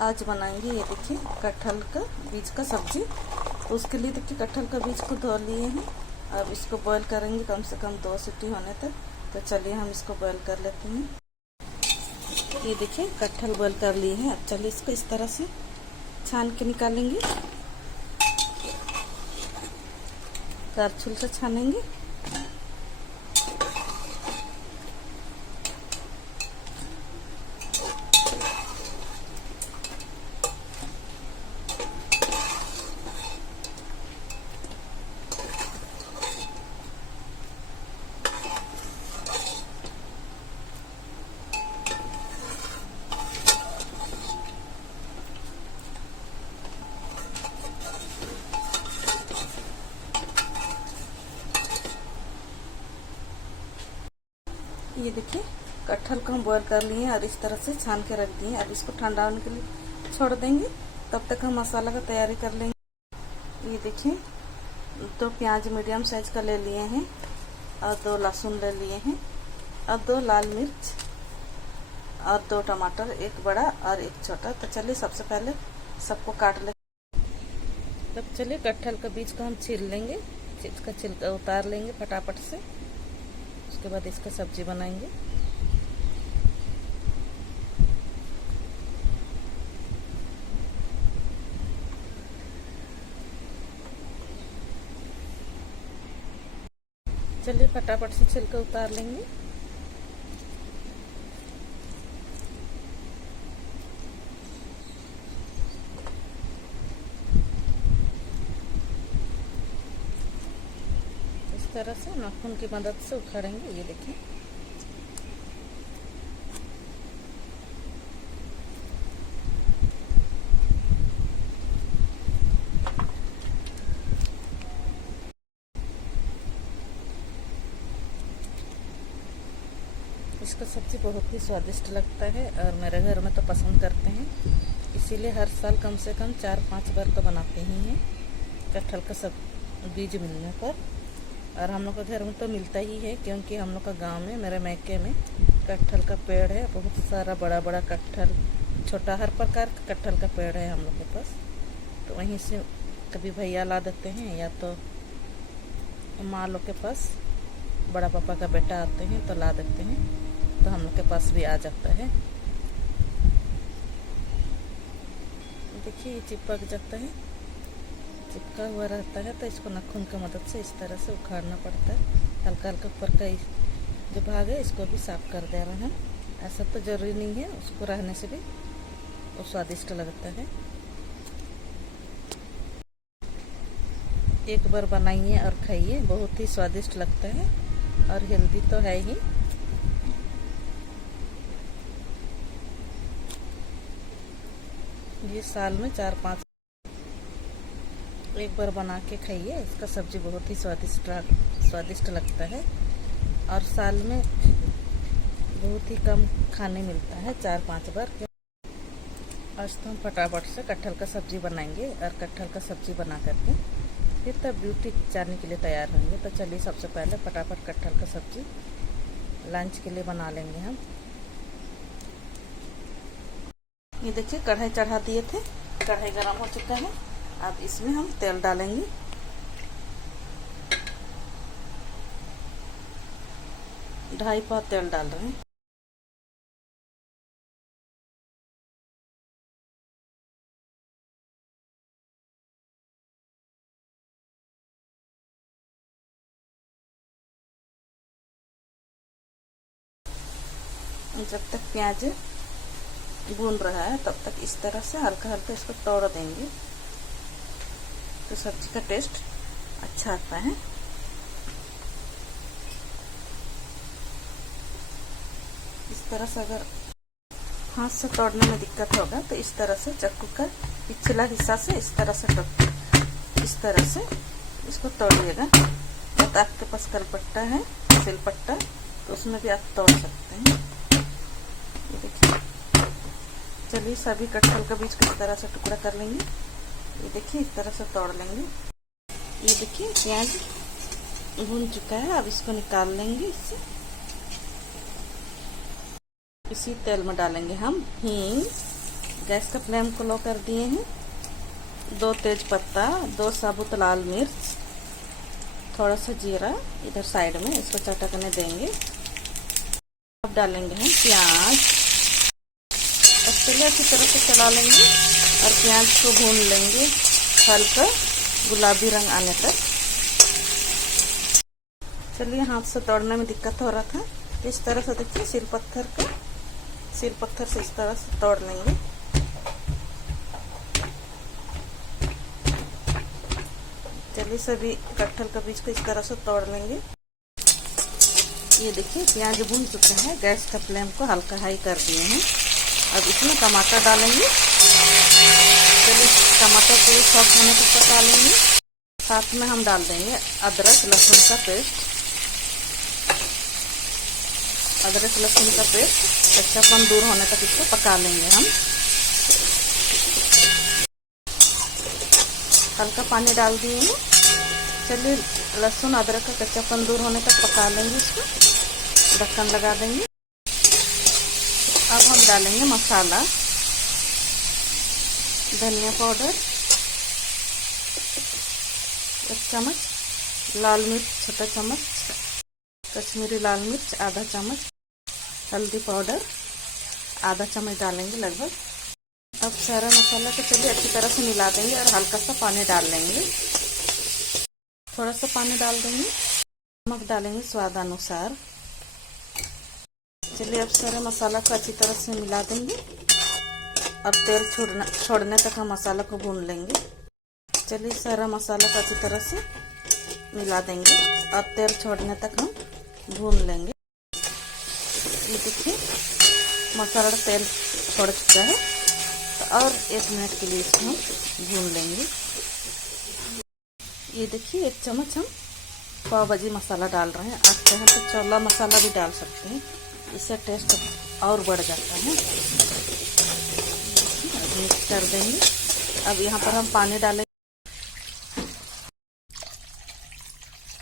आज बनाएंगे ये देखिए कटहल का बीज का सब्जी। तो उसके लिए देखिए कटहल का बीज को धो लिए हैं। अब इसको बॉईल करेंगे कम से कम 2 सीटी होने तक। तो चलिए हम इसको बॉईल कर लेते हैं। ये देखिए कटहल बॉईल कर लिए हैं। अब चलिए इसको इस तरह से छान के निकालेंगे। करछुल से छानेंगे। ये देखिए कटहल को हम बॉईल कर लिए और इस तरह से छान के रख दिए। अब इसको ठंडा होने के लिए छोड़ देंगे। तब तक हम मसाला का तैयारी कर लेंगे। ये देखिए 2 प्याज मीडियम साइज का ले लिए हैं और 2 लहसुन ले लिए हैं और 2 लाल मिर्च और 2 टमाटर, एक बड़ा और एक छोटा। तो चलिए सबसे पहले सबको काट ले। तब चलिए कटहल का बीज को हम छील लेंगे। इसका छिलका उतार लेंगे फटाफट से। उसके बाद इसका सब्जी बनाएंगे। चलिए फटाफट से छिलका उतार लेंगे। इस तरह से नाखून की मदद से उखाड़ेंगे। ये देखिए इसका सब्जी बहुत ही स्वादिष्ट लगता है और मेरे घर में तो पसंद करते हैं। इसीलिए हर साल कम से कम 4-5 बार तो बनाते ही हैं कटहल का सब बीज मिलने पर। और हम लोग के घर में तो मिलता ही है, क्योंकि हम लोग का गांव में, मेरे मैके में कटहल का पेड़ है। बहुत सारा बड़ा बड़ा कटहल, छोटा, हर प्रकार का कटहल का पेड़ है हम लोग के पास। तो वहीं से कभी भैया ला देते हैं या तो माँ लोग के पास बड़ा पापा का बेटा आते हैं तो ला देते हैं। तो हम लोग के पास भी आ जाता है। देखिए ये चिपक जाता है, चिपका हुआ रहता है। तो इसको नाखून की मदद से इस तरह से उखाड़ना पड़ता है। हल्का हल्का ऊपर का जो भाग है इसको भी साफ कर दे रहे हैं। ऐसा तो जरूरी नहीं है, उसको रहने से भी वो स्वादिष्ट लगता है। एक बार बनाइए और खाइए, बहुत ही स्वादिष्ट लगता है और हेल्दी तो है ही। ये साल में 4-5 एक बार बना के खाइए। इसका सब्जी बहुत ही स्वादिष्ट लगता है और साल में बहुत ही कम खाने मिलता है, 4-5 बार। आज तो हम फटाफट से कटहल का सब्जी बनाएंगे और कटहल का सब्जी बना करके फिर तब ड्यूटी जाने के लिए तैयार होंगे। तो चलिए सबसे पहले फटाफट कटहल का सब्जी लंच के लिए बना लेंगे हम। ये देखिए कढ़ाई चढ़ा दिए थे, कढ़ाई गरम हो चुका है। अब इसमें हम तेल डालेंगे। ढाई पाव तेल डाल रहे हैं। जब तक प्याज भून रहा है तब तक इस तरह से हल्का हल्का इसको तोड़ देंगे तो सब्जी का टेस्ट अच्छा आता है। इस तरह से अगर हाथ से तोड़ने में दिक्कत होगा तो इस तरह से चाकू का पिछला हिस्सा से इस तरह से इसको तोड़िएगा। तो आपके पास कलपट्टा है, सिलपट्टा, तो उसमें भी आप तोड़ सकते हैं। ये देखिए चलिए सभी कटहल का बीज को इस तरह से टुकड़ा कर लेंगे। ये देखिए इस तरह से तोड़ लेंगे। ये देखिए प्याज भून चुका है। अब इसको निकाल लेंगे। इससे इसी तेल में डालेंगे हम हींग, गैस का फ्लेम को लो कर दिए हैं। 2 तेज पत्ता, 2 साबुत लाल मिर्च, थोड़ा सा जीरा इधर साइड में, इसको चटकने देंगे। अब डालेंगे हम प्याज। अब चलिए अच्छी तरह से चला लेंगे और प्याज को भून लेंगे हल्का गुलाबी रंग आने तक। चलिए, हाथ से तोड़ने में दिक्कत हो रहा था, इस तरह से देखिए सिल पत्थर से इस तरह से तोड़ लेंगे। चलिए, सभी कटहल का बीज को इस तरह से तोड़ लेंगे। ये देखिए प्याज भून चुका है। गैस का फ्लेम को हल्का हाई कर दिए हैं। अब इसमें टमाटर डालेंगे। चलिए, टमाटर को सॉफ्ट होने तक पका लेंगे। साथ में हम डाल देंगे अदरक लहसुन का पेस्ट। अदरक लहसुन का पेस्ट कच्चापन दूर होने तक इसको पका लेंगे हम। हल्का पानी डाल दिए हैं। चलिए, लहसुन अदरक का कच्चापन दूर होने तक पका लेंगे इसको। ढक्कन लगा देंगे। अब हम डालेंगे मसाला। धनिया पाउडर 1 चम्मच, लाल मिर्च छोटा चम्मच, कश्मीरी लाल मिर्च आधा चम्मच, हल्दी पाउडर आधा चम्मच डालेंगे लगभग। अब सारा मसाला को चलिए अच्छी तरह से मिला देंगे और हल्का सा पानी डाल लेंगे। थोड़ा सा पानी डाल देंगे। नमक डालेंगे स्वाद अनुसार। चलिए, अब सारे मसाला को अच्छी तरह से मिला देंगे और तेल छोड़ने तक हम मसाला को भून लेंगे। चलिए, सारा मसाला को अच्छी तरह से मिला देंगे और तेल छोड़ने तक हम भून लेंगे। ये देखिए मसाला तेल छोड़ चुका है, तो और 1 मिनट के लिए इसको हम भून लेंगे। ये देखिए 1 चम्मच हम पाव भाजी मसाला डाल रहे हैं। आप चाहें तो छोला मसाला भी डाल सकते हैं, इससे टेस्ट और बढ़ जाता है। मिक्स कर देंगे। अब यहाँ पर हम पानी डालेंगे।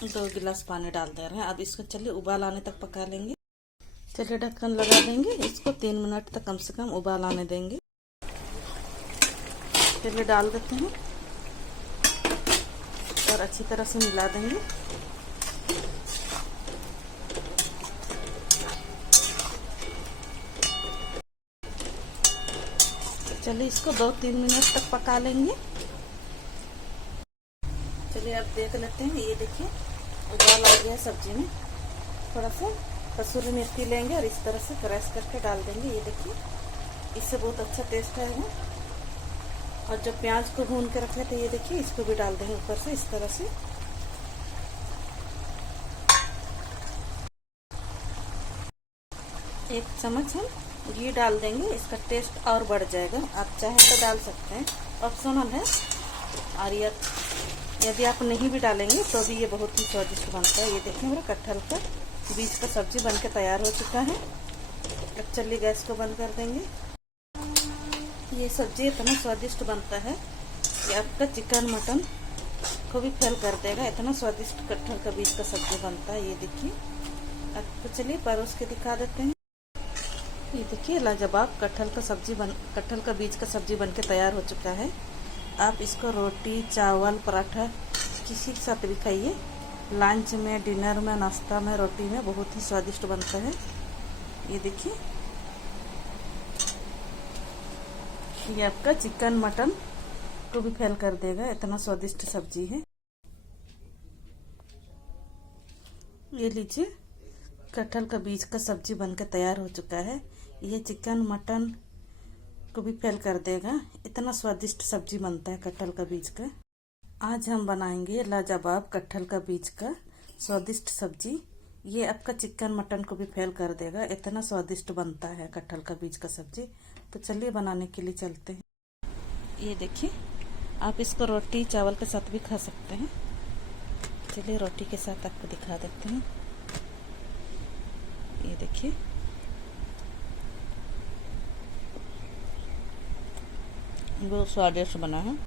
2 गिलास पानी डाल दे रहे हैं। अब इसको चलिए उबाल आने तक पका लेंगे। चलिए, ढक्कन लगा देंगे। इसको 3 मिनट तक कम से कम उबाल आने देंगे। चलिए, डाल देते हैं और अच्छी तरह से मिला देंगे। चलिए, इसको 2-3 मिनट तक पका लेंगे। चलिए, अब देख लेते हैं। ये देखिए उबाल आ गया सब्जी में। थोड़ा सा कसूरी मेथी लेंगे और इस तरह से क्रश करके डाल देंगे। ये देखिए, इससे बहुत अच्छा टेस्ट आएगा। और जो प्याज को भून के रखे थे, ये देखिए इसको भी डाल देंगे ऊपर से इस तरह से। एक चम्मच हम घी डाल देंगे, इसका टेस्ट और बढ़ जाएगा। आप चाहें तो डाल सकते हैं, ऑप्शनल है। और यदि आप नहीं भी डालेंगे तो भी ये बहुत ही स्वादिष्ट बनता है। ये देखिए मेरा कटहल का बीज का सब्जी बनके तैयार हो चुका है। अब चलिए गैस को बंद कर देंगे। ये सब्जी इतना स्वादिष्ट बनता है कि आपका चिकन मटन को भी फेल कर देगा। इतना स्वादिष्ट कटहल का बीज का सब्जी बनता है। ये देखिए, आपको चलिए परोस के दिखा देते हैं। ये देखिए लाजवाब कटहल का बीज का सब्जी बनके तैयार हो चुका है। आप इसको रोटी चावल पराठा किसी के साथ भी खाइए। लंच में, डिनर में, नाश्ता में, रोटी में बहुत ही स्वादिष्ट बनता है। ये देखिए, ये आपका चिकन मटन को भी फेल कर देगा, इतना स्वादिष्ट सब्जी है। ये लीजिए, कटहल का बीज का सब्जी बनकर तैयार हो चुका है। ये चिकन मटन को भी फेल कर देगा, इतना स्वादिष्ट सब्जी बनता है कटहल का बीज का। आज हम बनाएंगे लाजवाब कटहल का बीज का स्वादिष्ट सब्जी। ये आपका चिकन मटन को भी फेल कर देगा, इतना स्वादिष्ट बनता है कटहल का बीज का सब्जी। तो चलिए बनाने के लिए चलते हैं। ये देखिए, आप इसको रोटी चावल के साथ भी खा सकते हैं। चलिए रोटी के साथ आपको दिखा देते हैं। ये देखिए, बहुत स्वादिष्ट बना है।